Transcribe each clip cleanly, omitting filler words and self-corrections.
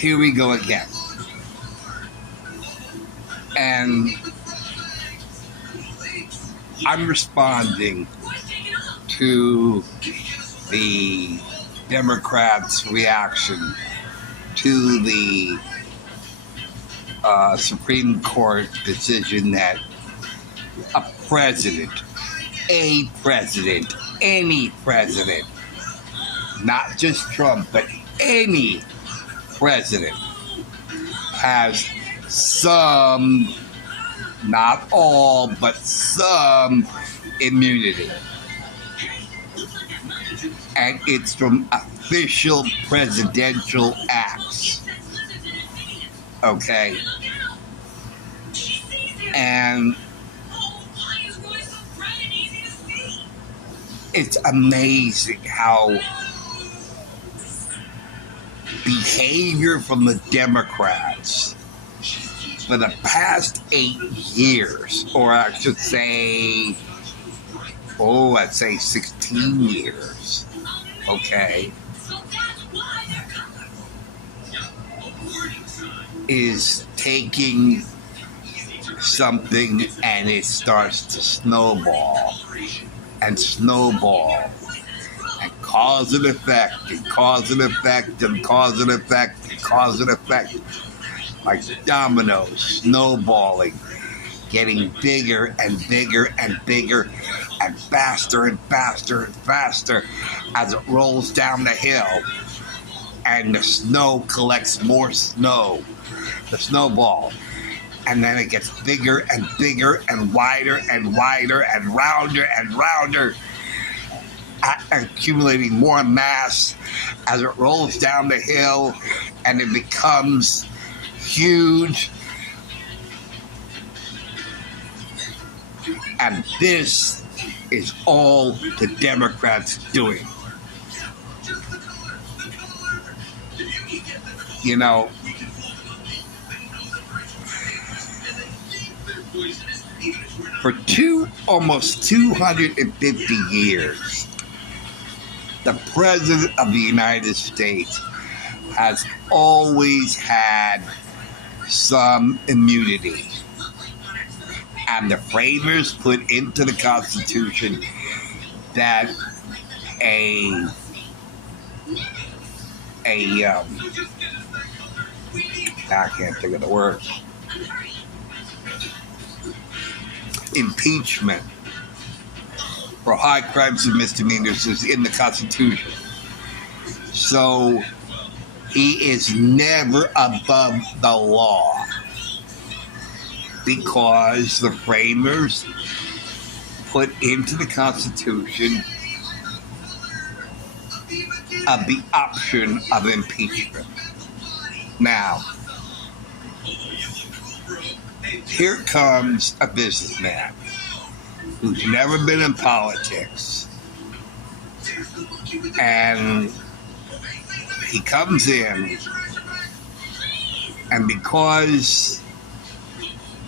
here we go again. And I'm responding to the Democrats' reaction to the Supreme Court decision that a president, any president, not just Trump, but any president has some, not all, but some immunity. And it's from official presidential acts. Okay? And it's amazing how behavior from the Democrats for the past 8 years, or I should say, I'd say 16 years, okay, is taking something and it starts to snowball and snowball and cause and effect and cause and effect and cause and effect and cause and effect, like dominoes snowballing, getting bigger and bigger and bigger and faster and faster and faster as it rolls down the hill, and the snow collects more snow, the snowball, and then it gets bigger and bigger and wider and wider and rounder, accumulating more mass as it rolls down the hill, and it becomes huge. And this is all the Democrats doing. You know, for almost 250 years, the President of the United States has always had some immunity. And the framers put into the Constitution that I can't think of the word, impeachment for high crimes and misdemeanors is in the Constitution. So he is never above the law, because the framers put into the Constitution of the option of impeachment. Now, here comes a businessman who's never been in politics, and he comes in, and because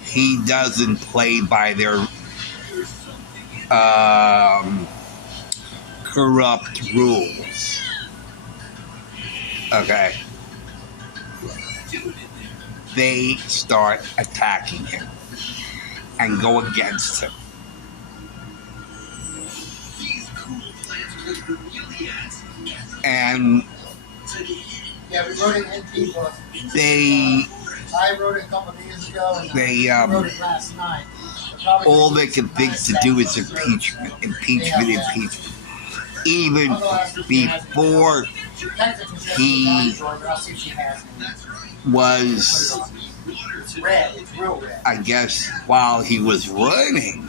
he doesn't play by their corrupt rules, okay, they start attacking him and go against him. And yeah, we wrote it in NP book. I wrote it a couple of years ago, and I wrote it last night. All they can think to do is impeachment. Even before he was, I guess, while he was running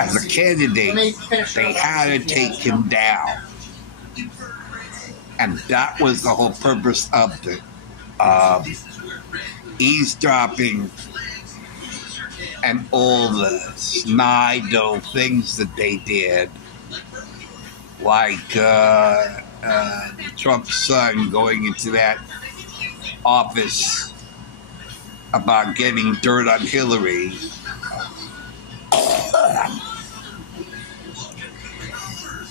as a candidate, they had to take him down. And that was the whole purpose of the eavesdropping and all the snide things that they did, like Trump's son going into that office about getting dirt on Hillary.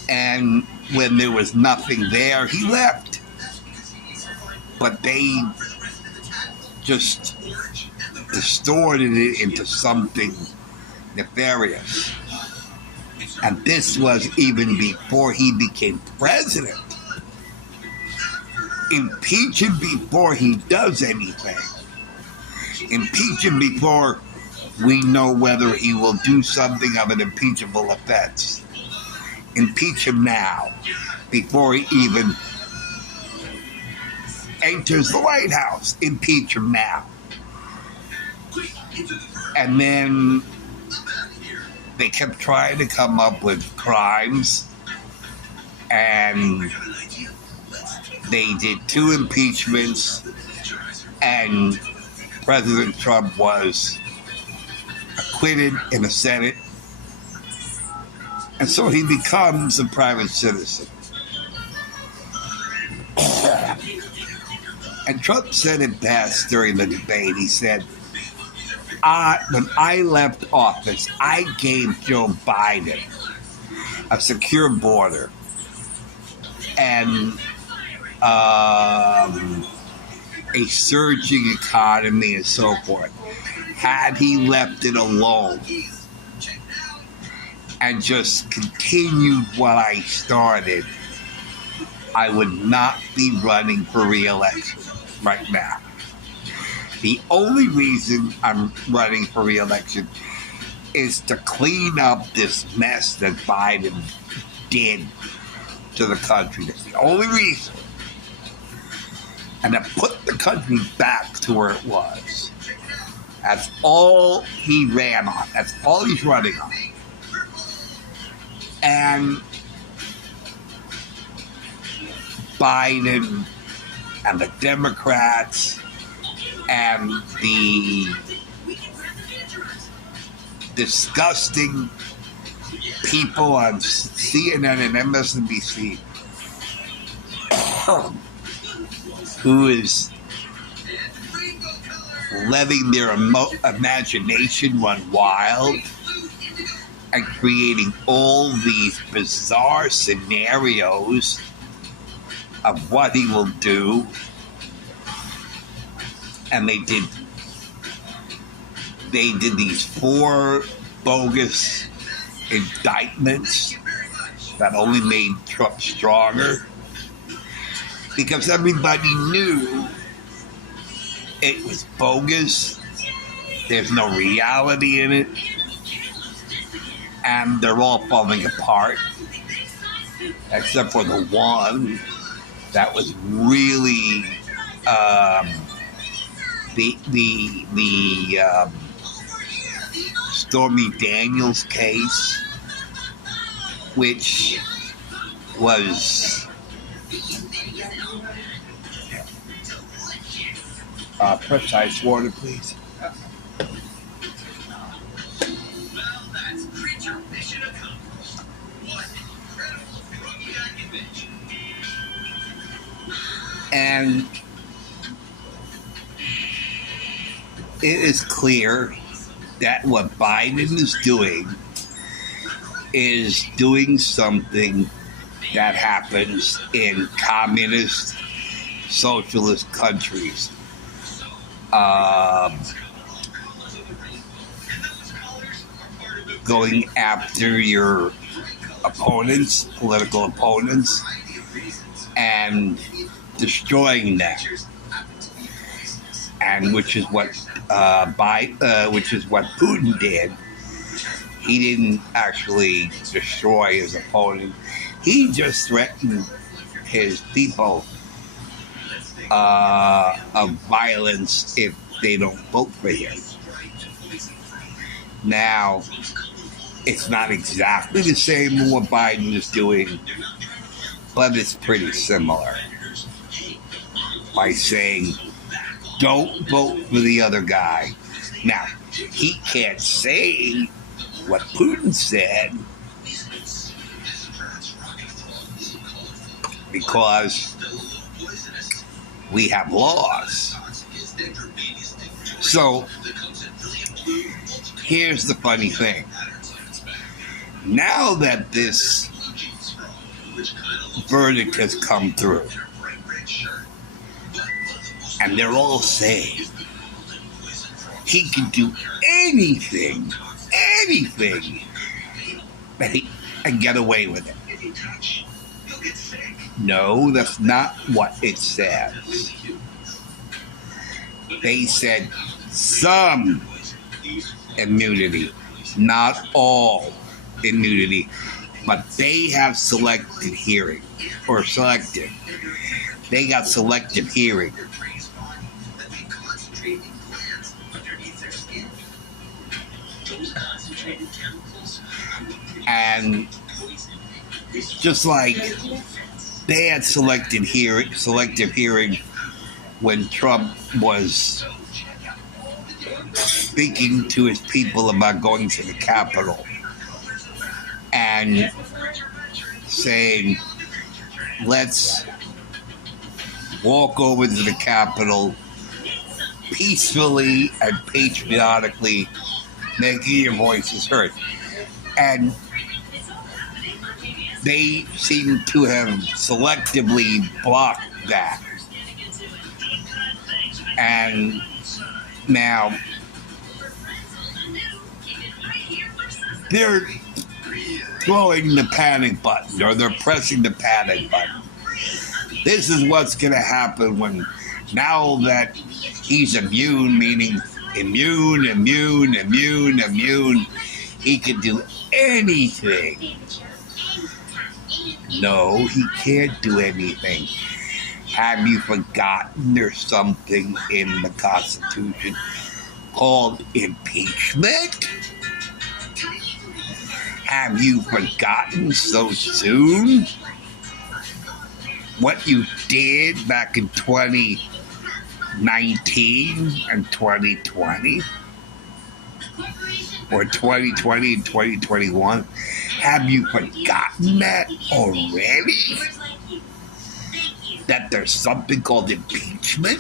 And when there was nothing there, he left. but they just distorted it into something nefarious. And this was even before he became president. Impeach him before he does anything. Impeach him before we know whether he will do something of an impeachable offense. Impeach him now, before he even enters the White House. Impeach him now. And then they kept trying to come up with crimes, and they did 2 impeachments, and President Trump was acquitted in the Senate, and so he becomes a private citizen. And Trump said it best during the debate. He said, when I left office, I gave Joe Biden a secure border and a surging economy and so forth. Had he left it alone and just continued what I started, I would not be running for re-election right now. The only reason I'm running for re-election is to clean up this mess that Biden did to the country. That's the only reason. And to put the country back to where it was. That's all he ran on. That's all he's running on. And Biden and the Democrats and the disgusting people on CNN and MSNBC who is letting their imagination run wild and creating all these bizarre scenarios of what he will do. And they did these 4 bogus indictments that only made Trump stronger, because everybody knew it was bogus. There's no reality in it, and they're all falling apart, except for the one that was really the Stormy Daniels case, which was press ice water, please. And it is clear that what Biden is doing something that happens in communist, socialist countries. Going after your opponents, political opponents, and destroying them, and which is what Putin did. He didn't actually destroy his opponent. He just threatened his people of violence if they don't vote for him. Now, it's not exactly the same as what Biden is doing, but it's pretty similar. By saying, don't vote for the other guy. Now, he can't say what Putin said because we have laws. So, here's the funny thing. Now that this verdict has come through, And they're all saying he can do anything, and get away with it. No, that's not what it says. They said some immunity, not all immunity, but they have selective hearing, or selective. They got selective hearing. And just like they had selective hearing when Trump was speaking to his people about going to the Capitol and saying, let's walk over to the Capitol peacefully and patriotically, making your voices heard. And they seem to have selectively blocked that. And now they're throwing the panic button, or they're pressing the panic button. This is what's going to happen when, now that he's immune, meaning immune, he can do anything. No, he can't do anything. Have you forgotten there's something in the Constitution called impeachment? Have you forgotten so soon what you did back in 2019 and 2020? Or 2020 and 2021? Have you forgotten that already? That there's something called impeachment?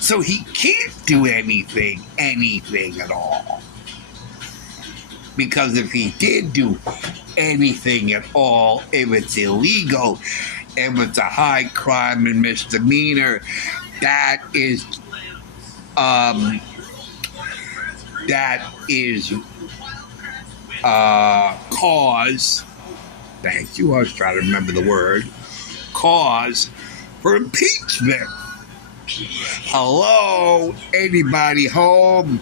So he can't do anything at all. Because if he did do anything at all, if it's illegal, if it's a high crime and misdemeanor, that is cause, thank you, I was trying to remember the word, cause for impeachment. Hello, anybody home?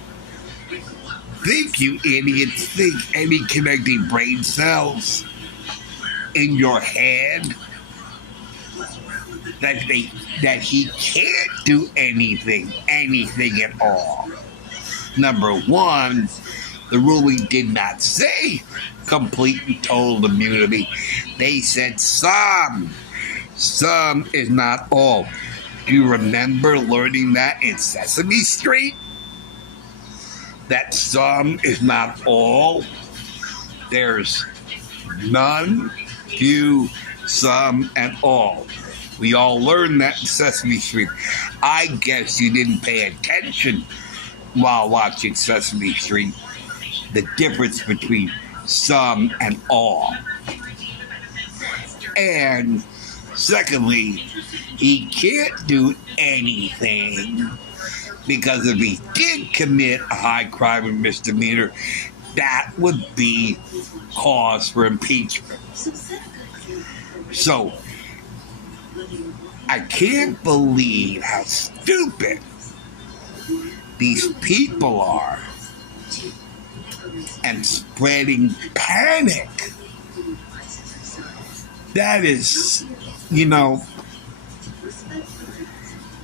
Think, you idiots, think any connecting brain cells in your head that he can't do anything at all. Number one, the ruling did not say complete and total immunity. They said some. Some is not all. Do you remember learning that in Sesame Street? That some is not all. There's none, few, some, and all. We all learned that in Sesame Street. I guess you didn't pay attention while watching Sesame Street, the difference between some and all. And secondly, he can't do anything because if he did commit a high crime and misdemeanor, that would be cause for impeachment. So, I can't believe how stupid these people are and spreading panic. That is,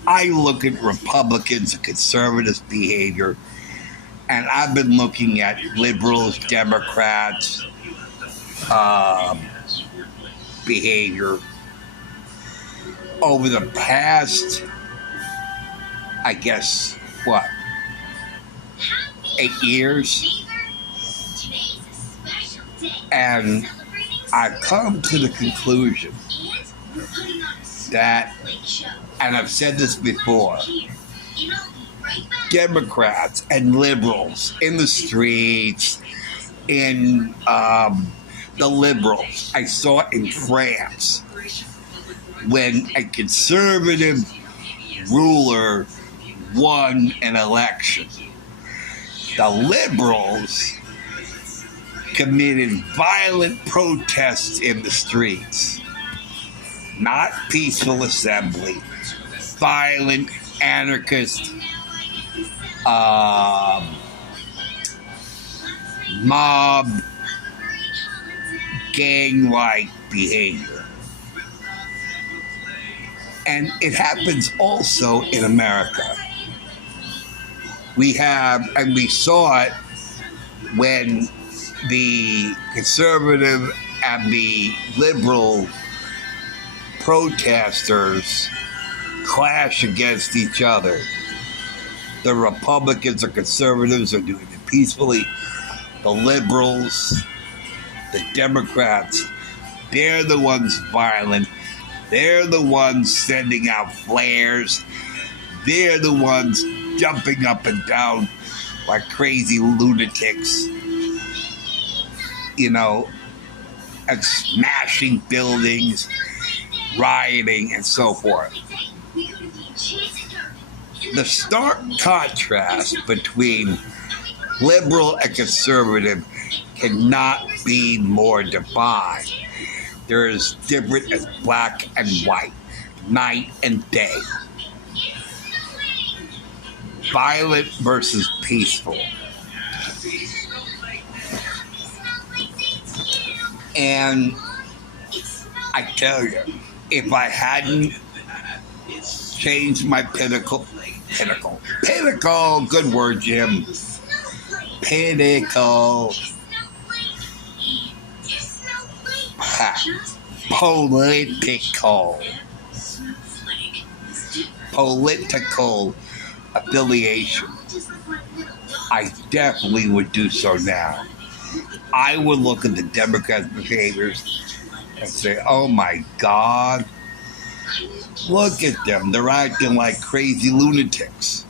I look at Republicans and conservatives' behavior, and I've been looking at liberals, Democrats' behavior over the past, I guess, 8 years? And I've come to the conclusion that, and I've said this before, Democrats and liberals in the streets, in the liberals, I saw it in France, when a conservative ruler won an election. The liberals committed violent protests in the streets, not peaceful assembly, violent anarchist mob gang-like behavior. And it happens also in America. We saw it when the conservative and the liberal protesters clash against each other. The Republicans or conservatives are doing it peacefully. The liberals, the Democrats, they're the ones violent. They're the ones sending out flares. They're the ones jumping up and down like crazy lunatics, and smashing buildings, rioting, and so forth. The stark contrast between liberal and conservative cannot be more defined. They're as different as black and white, night and day. Violent versus peaceful. And I tell you, if I hadn't changed my pinnacle, good word, Jim. Pinnacle. Political affiliation, I definitely would do so now. I would look at the Democrats' behaviors and say, oh my God, look at them. They're acting like crazy lunatics.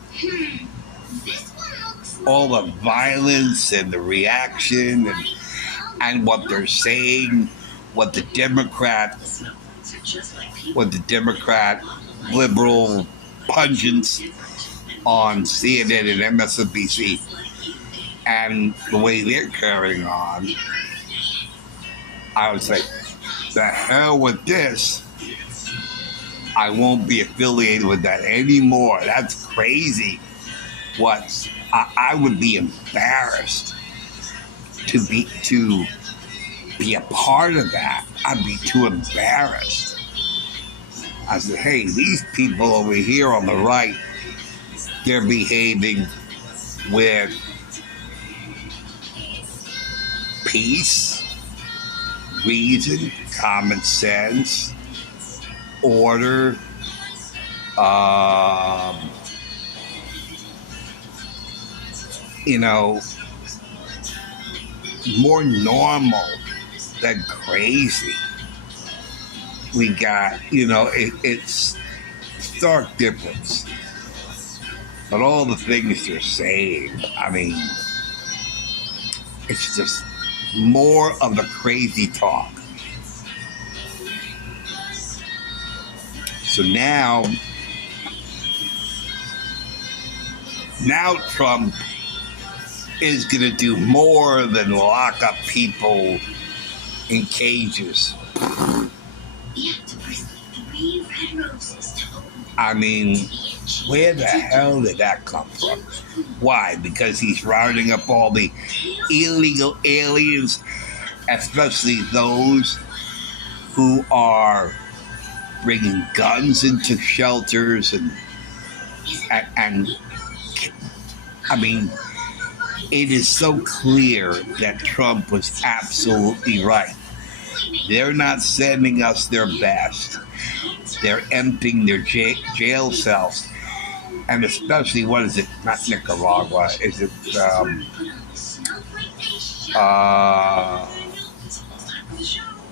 All the violence and the reaction and what they're saying, what the Democrat liberal pungents on CNN and MSNBC, and the way they're carrying on, I would say, the hell with this. I won't be affiliated with that anymore. That's crazy. I would be embarrassed to be a part of that. I'd be too embarrassed. I said, hey, these people over here on the right, they're behaving with peace, reason, common sense, order, more normal than crazy. We got, it's stark difference. But all the things they're saying, I mean, it's just more of the crazy talk. So now Trump is going to do more than lock up people in cages. I mean, where the hell did that come from? Why? Because he's rounding up all the illegal aliens, especially those who are bringing guns into shelters and I mean, it is so clear that Trump was absolutely right. They're not sending us their best. They're emptying their jail cells. And especially, what is it? Not Nicaragua. Is it,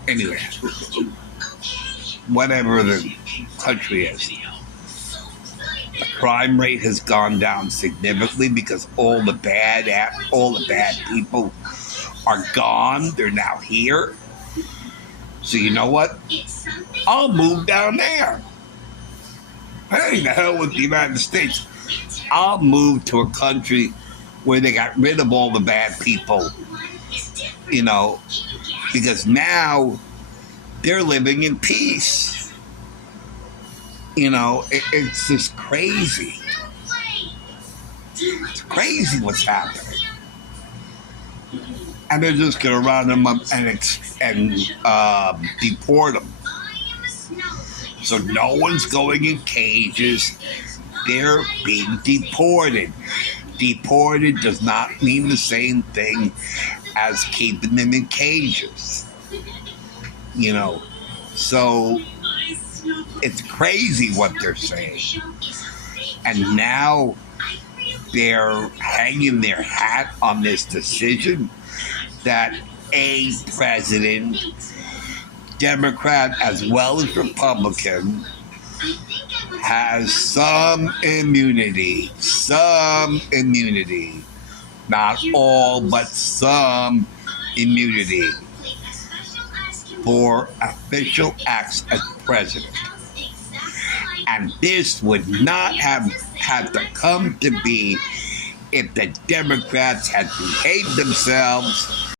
anyway, whatever the country is. The crime rate has gone down significantly because all the bad people are gone. They're now here. So you know what? I'll move down there. Hey, the hell with the United States. I'll move to a country where they got rid of all the bad people, you know, because now they're living in peace. It's just crazy. It's crazy what's happening. And they're just going to round them up and deport them. So no one's going in cages. They're being deported. Deported does not mean the same thing as keeping them in cages. So it's crazy what they're saying. And now they're hanging their hat on this decision that a president, Democrat as well as Republican, has some immunity, not all, but some immunity for official acts as president. And this would not have had to come to be if the Democrats had behaved themselves